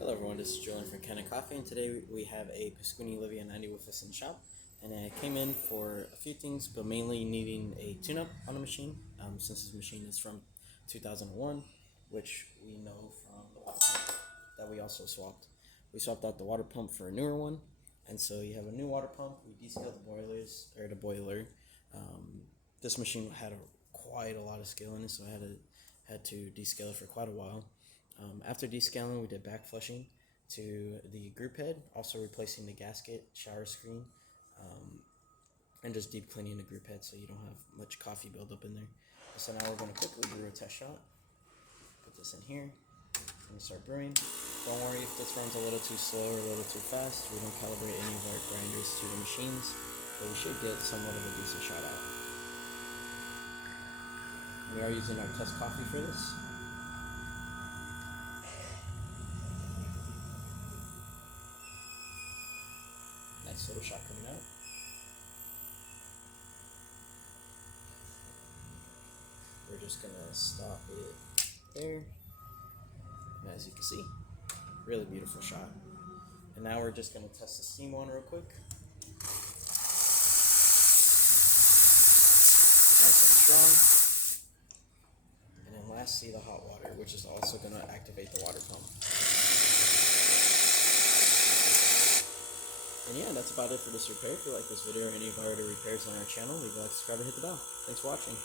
Hello everyone, this is Julian from Kanen Coffee, and today we have a Pasquini Livia 90 with us in the shop. And I came in for a few things, but mainly needing a tune-up on the machine, since this machine is from 2001, which we know from the water pump that we also swapped. We swapped out the water pump for a newer one, and so you have a new water pump. We descaled the boiler. This machine had quite a lot of scale in it, so I had to descale it for quite a while. After descaling, we did back flushing to the group head, also replacing the gasket, shower screen, and just deep cleaning the group head so you don't have much coffee buildup in there. So now we're going to quickly brew a test shot. Put this in here. I'm going to start brewing. Don't worry if this runs a little too slow or a little too fast. We don't calibrate any of our grinders to the machines, but we should get somewhat of a decent shot out. We are using our test coffee for this. Nice little shot coming out. We're just gonna stop it there. And as you can see, really beautiful shot. And now we're just gonna test the steam one real quick. Nice and strong. And then lastly, the hot water, which is also gonna activate the water pump. And yeah, that's about it for this repair. If you like this video or any of our other repairs on our channel, leave a like, subscribe, and hit the bell. Thanks for watching.